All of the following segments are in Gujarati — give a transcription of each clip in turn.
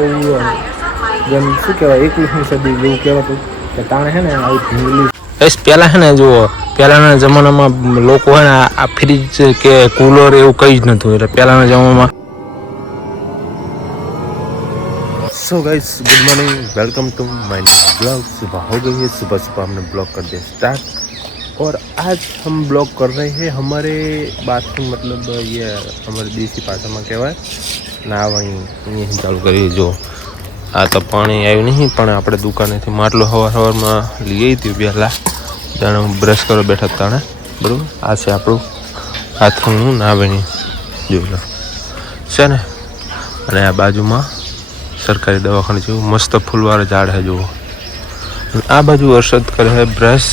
બહુ જેમ શું કહેવાય 21મી સદી જેવું કહેવાતું કે તાણે છે ને આવી પહેલાં છે ને જુઓ પહેલાંના જમાનામાં લોકો છે ને આ ફ્રીજ કે કુલર એવું કંઈ જ નહોતું એટલે પહેલાંના જમાનામાં. So guys good morning welcome to my blog. सुबह हो गई है, सुबह सुबह हमने ब्लॉग कर दिया स्टार्ट और आज हम ब्लॉग कर रहे हैं हमारे बाथरूम मतलब ये हमारे देसी भाषा में कहवाय ना वहीं અહીં ચાલુ કરી જો આ તો પાણી આવ્યું નહીં પણ આપણે દુકાનેથી માટલો સવારમાં લઈ હતી પહેલાં જાણે હું બ્રશ કરવા બેઠા તાણે બરાબર. આ છે આપણું બાથરૂમનું નાવણી જોઈ લો છે ને. અને આ બાજુમાં સરકારી દવાખાનું જેવું મસ્ત ફૂલવાળા ઝાડ છે જુઓ. આ બાજુ વરસાદ કરે છે બ્રશ.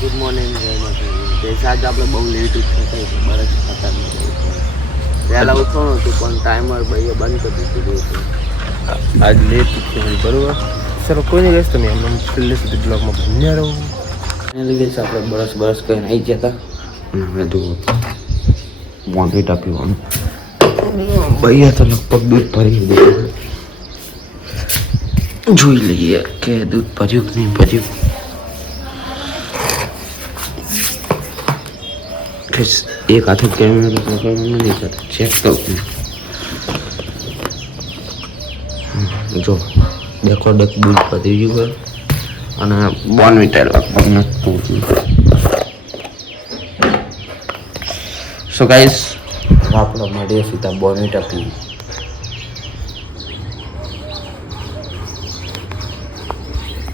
ગુડ મોર્નિંગ જય માતાજી. જૈસે આજ આપણે બહુ લેટ ઉઠ્યા હતા એટલે બરસ ખતરનાક પહેલાં ઉઠવાનું હતું પણ ટાઈમર ભાઈએ બંધ કરી દીધું હતું. આજ લેટ ઉઠ્યું બરાબર. ચાલો કોઈ નહીં ગઈશ તમે એમને છેલ્લે સુધી બ્લોગમાં બન્યા રહો. એને લીધે છે આપણે બરસ કરીને આવી ગયા હતા અને હવે જુઓ મોંઘીટા પીવાનું ભાઈએ તો લગભગ દૂધ ભરી દીધું. જોઈ લઈએ કે દૂધ ભર્યું કે નહીં ભર્યું. એક હાથે કેમેરો પકડવાનું નહીં થતું, ચેક કરું. જો ડેકો ડેક દૂધ ભરી ગયું હોય અને બોર્નવિટા લગભગ નથી. સો ગાઈસ આપણે મળીએ સીધા બોર્નવિટા પીવું.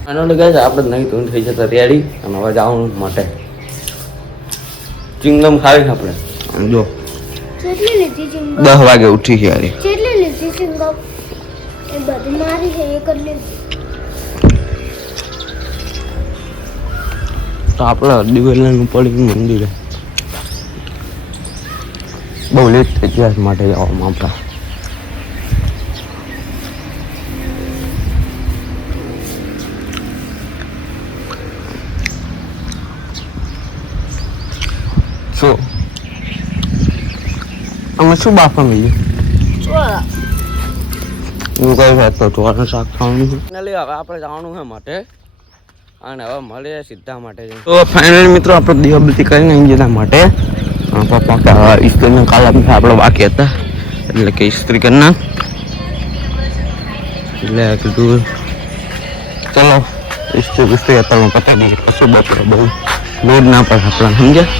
આનો ગાઈસ આપણે નહીં ધૂન થઈ જતા રેડી અને હવે જવાનું માટે ચિંગમ ખાવી આપણે. જો 10 વાગે ઉઠી ગયા રે. તો આપણે દિવેલનું પડી મંદિરે બહુ લેટ થઈ ગયા માટે જવામાં આપણા. અમે શું બાફા મળીએ હું કઈ વાત તો ચોરનું શાક ખાવાનું છે. હવે આપણે જવાનું છે માટે અને હવે મળીએ સીધા માટે. તો ફાઇનલ મિત્રો આપણે દીવાબત્તી કરીને અહીં જતા માટે પપ્પા ઇસ્ત્રીના કાલા આપણે બાકી હતા એટલે કે ઇસ્ત્રી કરી નાખ એટલે કીધું ચલો ઇસ્ત્રી અત્યારમાં પતાવી દઈએ પછી બપોરે બહુ લોડ ના પડે આપણને સમજ્યા.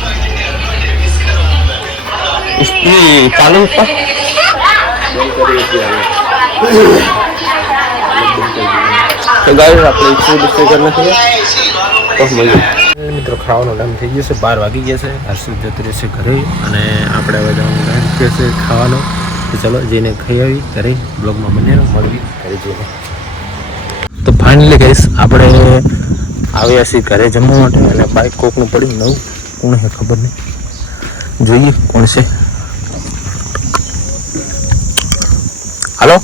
इस्त्री चालू पर तो गाइस આપણે ઇસ્ત્રી કરना છે તો મળીએ મિત્રો. ખાવાનો ટાઈમ થઈ ગયો છે, 12 વાગી ગયા છે. હર્ષિત જતો રહેશે ઘરે અને આપણે હવે જવાનું ટાઈમ છે ખાવાનો. તો ચલો જઈને ખાઈ આવી ઘરે બ્લોગમાં બન્યા મળવી ઘરે જઈને. તો ફાઇનલી ગાઈસ આપણે આવ્યા છીએ ઘરે જમવા માટે અને બાઇક કોકનું પડ્યું નવું કોણ છે ખબર નહીં, જોઈએ કોણ છે. હાલો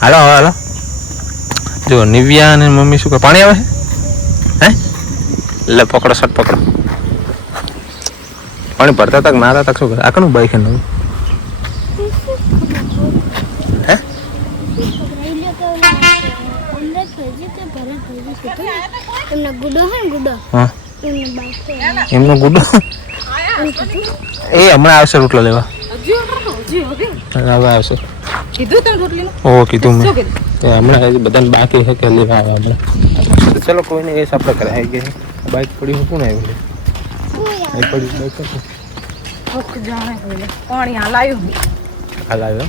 હાલો હાલો જો નિવ્યા અને મમ્મી શું કે પાણી આવે હે એટલે પકડો શર્ટ પકડો. પાણી ભરતા તક નાતા તક શું કરે આ કનું બાઈક નવું હે હા એમનો ગુડો એ હમણાં આવશે રોટલો લેવા. હવે આવશે ઓ કીધું મેં હમણાં બધાને બાકી છે કે લેવા આવે હમણાં. ચલો કોઈ નહીં એસ આપણે ઘરે આવી ગઈ. બાઇક પડી હું કોણ આવ્યું પડી બાઇક હાલ આવ્યો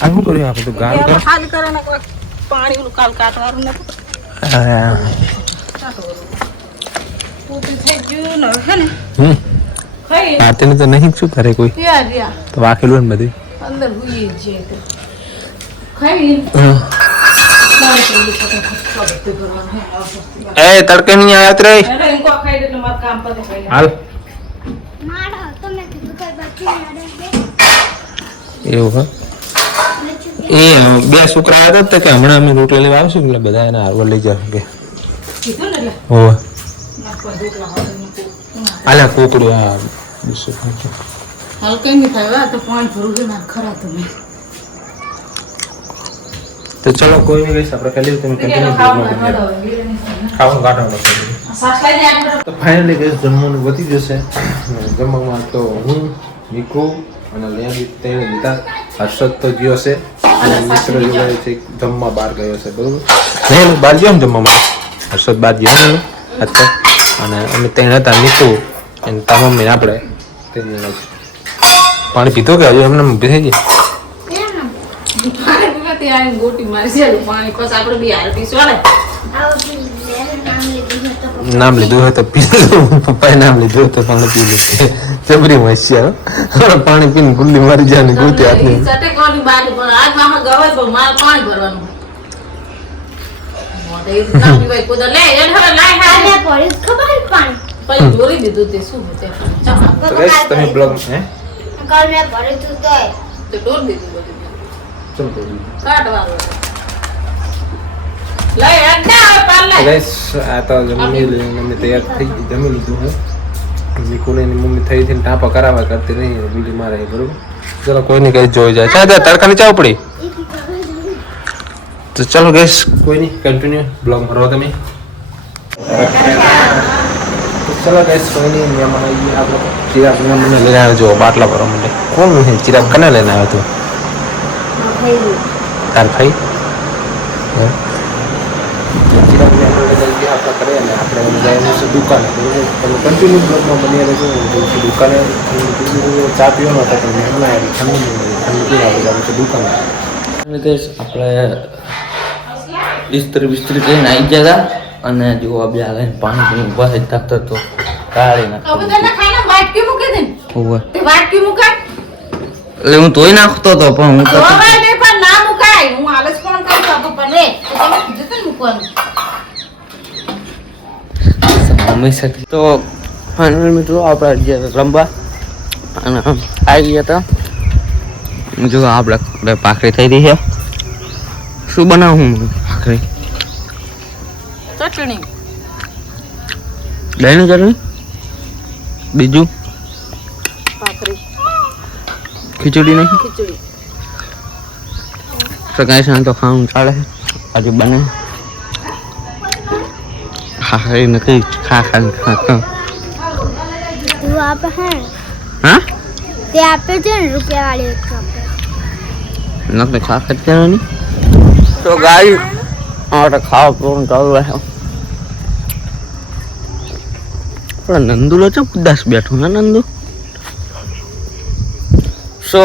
આ શું કર્યું આપણે તો ગાલ તેને તો નહીં શું કરે કોઈ તો વાકેલું ને બધું એ તડકે નહીં આવ્યા રે હાલ એવું હા. એ બે છોકરા આવ્યા હતા કે હમણાં અમે રોટલી લેવા આવશું એટલે બધા એને હારવા લઈ જાવ કે હો હાલે કોકડું હાલ કઈ નહીં થાય તો પાણી ભરું છે ના ખરા તમે તો ચલો કોઈ નહીં ગઈશ આપણે ખાલી તમે કન્ટિન્યુ ખાવાનું કાઢવાનું તો ફાઇનલી ગઈશ જમવાનું વધી જશે જમવામાં તો હું નીકુ અને લેબી તેને લીધા હર્ષદ તો ગયો છે અને મિત્ર જોડે છે જમવા બહાર ગયો છે બરોબર નહીં બહાર ગયો ને જમવામાં હર્ષદ બહાર ગયો ને અત્યારે અને અમે તેને હતા નીકુ અને તારા મમ્મીને આપણે તેને પાણી પીધો કે હજુ એમને ઊભી થઈ ગઈ ગોટી મારી છે પાણી પછી આપણે બી હાર પીસવાડે નામ લીધું હોય તો પી લીધું પપ્પાએ નામ લીધું હોય તો પાણી પી લીધું જબરી હોશિયાર પાણી પીને ગુલ્લી મારી જાય ને ગોતી હાથની સટેકવાની બારી પણ આજ મામા ગવાય પણ માર પાણી ભરવાનું મોઢે ના પીવાય કોદા લે એને હવે લાય હાલે પડી ખબર પાણી પછી જોરી દીધું તે શું હોતે તો ગાઈસ તમે બ્લોગ હે કાલ મેં ભરે તું તો ડોર દીધું બધું ચલો કાટવાનું લઈ અડ્ડા હવે પાલે ગાઈસ આ તો જમી લઈને તૈયાર થઈ ગઈ જમી લીધું હે નિકુને ની મમ્મી થઈ થઈને ટાપા કરાવવા કરતી રહી બીડી મારે બરોબર ચલો કોઈ નહીં કઈ જોઈ જાય ચાલ તડકા ની ચાવ પડી તો ચલો ગાઈસ કોઈ નહીં કન્ટિન્યુ બ્લોગ ભરો તમે તો ચલો ગાઈસ કોઈ નહીં મહેમાન આવી ગયા આપણે ચિરાગ મને લઈને આવ્યો જો બાટલા ભરવા માટે કોણ છે ચિરાગ કને લઈને આવ્યો તું તાર ભાઈ ચિરાગને આપણે લઈ ગયા આપણે કરે ને આપણે જવાનું છે દુકાને બરોબર તમે કન્ટિન્યુ બ્લોગમાં બની રહેજો દુકાને ચા પીવાનો હતો પણ મહેમાન આવી ઠંડી પીવા જવાનું છે દુકાને આપણે ઇસ્ત્રી બિસ્ત્રી કરીને આવી ગયા હતા અને જો બે આવીને પાણી પીને ઉભા થઈ જતા તો કાઢી હવે નાખતો તને ખાઈને વાટકી મૂકી દે હોવે તે વાટકી મુકાય એટલે હું ધોઈ નાખતો હતો પણ હું તો ધોવાય નહીં પણ ના મુકાય હું આલસ ફોન કરું તો પપ્પાને તમે કીધું તું મૂકવાનું મમ્મી સાથે તો ફાઇનલ મિત્રો આપણે જે રમવા અને આવી ગયા હતા જો આપણે ભાખરી થઈ રહી છે શું બનાવું હું ભાખરી ચટણી દહીંની ચટણી બીજું ભાખરી ખીચડી નહીં ખીચડી તો કાંઈ સાંજ તો ખાવાનું ચાલે હજુ બને હા એ નથી ખા ખા તું આપે હે હા તે આપે છે ને રૂપિયા વાળી એક આપે નથી ખા ખાતી તો ગાય આપણે ખાવા પીવાનું ચાલુ રહે આપણે નંદુલો છે ઉદાસ બેઠો ને નંદુ સો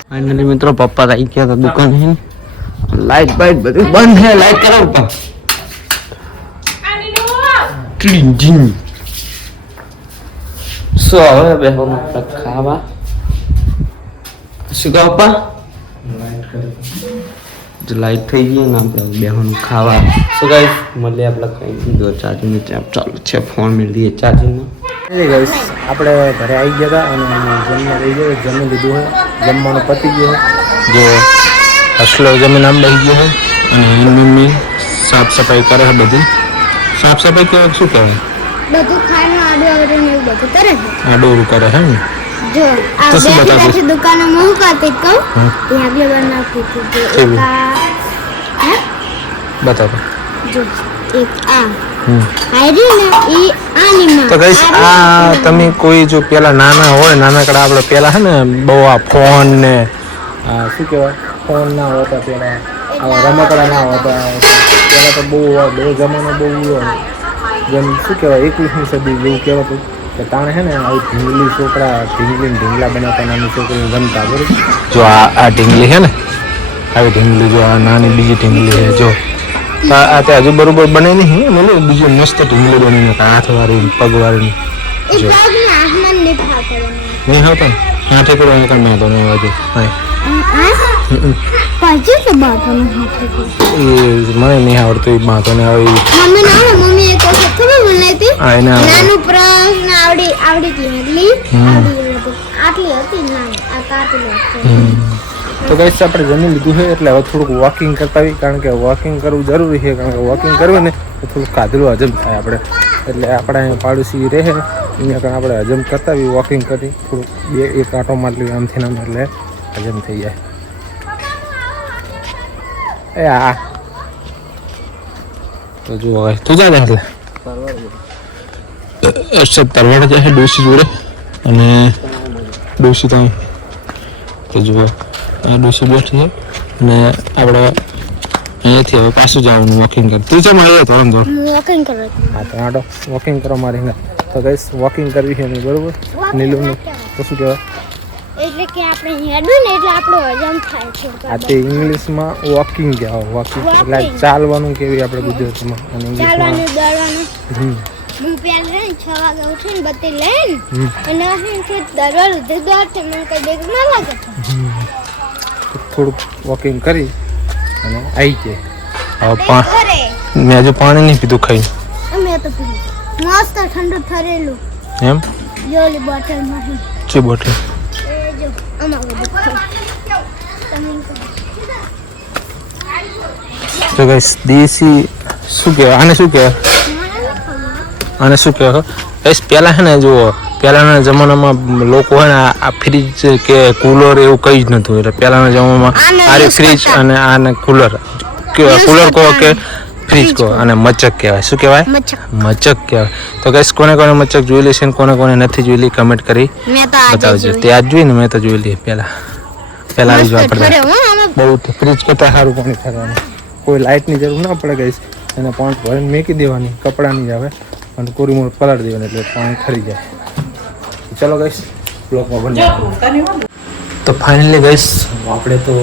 ફાઇનલી મિત્રો પપ્પા આવી ગયા હતા દુકાન હે લાઈટ બાઈટ બધું બંધ છે લાઈટ કરાવતા સો હવે બેસવાનું આપણે ખાવા શું કહો પપ્પા લાઈટ થઈ ગઈ ને આપણે બેસવાનું ખાવા સો ગાઈસ મળીએ આપણે કઈ દો ચાર્જિંગ ચાલુ છે ફોન મેળવીએ ચાર્જિંગમાં ગાઈસ આપણે ઘરે આવી ગયા હતા અને જમવા લઈ ગયો જમી લીધું હોય જમવાનું પતી ગયું જો અસલો જમીન આમ લઈ ગયો હોય અને એની મમ્મી સાફ સફાઈ કરે છે બધી સાફ સફાઈ કે શું કહેવાય બધું ખાવાનું આડું આવડે ને એવું બધું કરે છે આડોરું કરે હે ને જો આ તો શું બેઠી બતાવું? બેઠી દુકાનમાં હું કરતી કહું ત્યાં બી બનાવતી હતી જો કેવી? એક આ હે બતાવો જો એક આ આયરી ને ઈ આની માં તો ગાઈસ આ તમે કોઈ જો પેલા નાના હોય નાનકડા આપણે પેલા હે ને બહુ આ ફોન ને આ શું કહેવાય ફોન ના હોતા પેલા આવા રમકડા ના હોતા પેલા તો બહુ જમાનો બહુ જેમ શું કહેવાય 21મી સદી જેવું કહેવાતું કે તાણે હે ને આવી ઢીંગલી છોકરા ઢીંગલા બનાવતા નાની છોકરી રમતા બરોબર જો આ ઢીંગલી હે ને આવી ઢીંગલી જો આ નાની બીજી ઢીંગલી છે જો આ તે હજુ બરોબર બને નહીં મને બીજી મસ્ત ઢીંગલી બનીને હાથવાળી પગવાળી એ પગને આસમાન ને ફાટે નહીં આવતા ને હાથે કરવાની કામ મેં તો નહીં વાગે હા પછી તો બાપાનો હાથે એ મને નહીં આવડતું એ બાંધો ને આવી મમ્મી ના મમ્મી એક વખત ખબર બનાવી હતી હા એને નાનું પ્રશ્ન આવડી હતી એટલી આટલી હતી નાની આ કાટલી હતી તો ગાઈસ આપણે જમી લીધું છે એટલે હવે થોડુંક વોકિંગ કરતા આવી, કારણ કે વોકિંગ કરવું જરૂરી છે, કારણ કે વોકિંગ કરવું ને તો થોડુંક કાદરું હજમ થાય આપણે, એટલે આપણે અહીંયા પાડોશી રહે અહીંયા કારણ આપણે હજમ કરતા આવી, વોકિંગ કરી થોડુંક એક આંટો મારી લઈએ આમથી આમ એટલે હજમ થઈ જાય. એ આ તો જુઓ તું જા એટલે અરશદ તરવાડ જાય છે ડોસી જોડે, અને ડોસી તો જુઓ આ ડોસી બેઠી છે, અને આપણે અહીંયાથી હવે પાછું જવાનું વોકિંગ કર. તું ચમ આવ્યો ધોરણ ધોર વોકિંગ કરો હા તો આટો વોકિંગ કરવા મારી. તો ગઈશ વોકિંગ કરવી છે એની બરોબર નીલુંનું તો શું કહેવાય એટલે કે આપણે હેડું ને એટલે આપણો હજમ થાય છે. આ તે ઇંગ્લિશમાં વોકિંગ કહેવાય, વોકિંગ એટલે ચાલવાનું કેવી આપણે ગુજરાતીમાં, અને ચાલવાનું ઇંગ્લિશમાં દોડવાનું. હું પહેલા 6 વાગે ઉઠીને બત્તી લઈને અને અહીંથી દરવા લીધે દોડતી મને કઈ બેગ ના લાગે. થોડુંક વોકિંગ કરી અને આવી જાય. ઘરે મેં હજુ પાણી નહીં પીધું ખાઈ અમે તો પીધું મસ્ત ઠંડુ ઠરેલું એમ જોલી બોટલમાં ચી બોટલ એ જો આમાં બધું તો ગાઈસ દેશી શું કહેવાય આને, શું કહેવાય આને, શું કહેવાય ગાઈસ પહેલાં છે ને જુઓ પહેલાંના જમાનામાં લોકો હોય ને આ ફ્રીજ કે કુલર એવું કંઈ જ નહોતું, એટલે પહેલાંના જમાનામાં આરે ફ્રીજ અને આને કુલર કુલર કહો કે ફ્રીજ કહો, અને મચક કહેવાય. શું કહેવાય? મચક કહેવાય. તો ગાઈસ કોને કોને મચક જોયેલી છે ને કોને કોને નથી જોયેલી કમેન્ટ કરી બતાવજો. તે આજ જોઈ ને મેં તો જોયેલી પહેલાં આવી જ આપણે બહુ ફ્રીજ કરતાં સારું પાણી થવાનું, કોઈ લાઇટની જરૂર ના પડે ગાઈસ, એને પાણી ભરીને મેકી દેવાની, કપડાં નહીં આવે અને કોરીમોર પલાળી દેવાની એટલે પાણી ખરી જાય. ચલો ગાઈસ બ્લોકમાં બની. તો ફાઇનલી ગાઈસ આપણે તો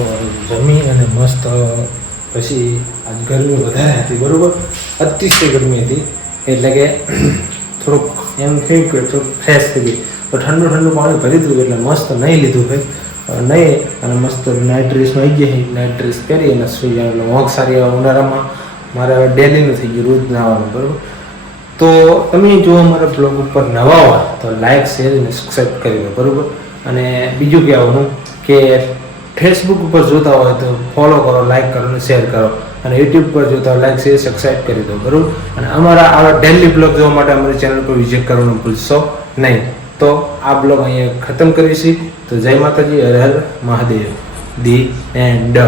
જમી અને મસ્ત પછી આજ ગરમી વધારે હતી બરાબર, અતિશય ગરમી હતી, એટલે કે થોડુંક એમ થયું કે થોડુંક ફ્રેશ થઈ ગઈ, તો ઠંડુ ઠંડુ પાણી ભરી દીધું એટલે મસ્ત નહીં લીધું ભાઈ નહીં, અને મસ્ત નાઇટ ડ્રેસમાં આવી ગઈ, નાઇટ ડ્રેસ પહેરી અને સુઈ જાય એટલે મોંઘ સારી આવે. ઉનાળામાં મારે હવે ડેલીનું થઈ ગયું રોજ નાવાનું બરાબર. તો તમે જો અમારા બ્લોગ ઉપર નવા હોય તો લાઇક શેર અને સબસ્ક્રાઈબ કરી દો બરાબર. અને બીજું કહેવાનું કે ફેસબુક ઉપર જોતા હોય તો ફોલો કરો, લાઇક કરો અને શેર કરો, અને યુટ્યુબ પર જોતા હોય લાઇક શેર સબસ્ક્રાઈબ કરી દો બરાબર. અને અમારા આવા ડેલી બ્લોગ જોવા માટે અમારી ચેનલ પર વિઝિટ કરવાનું ભૂલશો નહીં. તો આ બ્લોગ અહીંયા ખતમ કરીશું. તો જય માતાજી, હર હર મહાદેવ, ધી એન્ડ.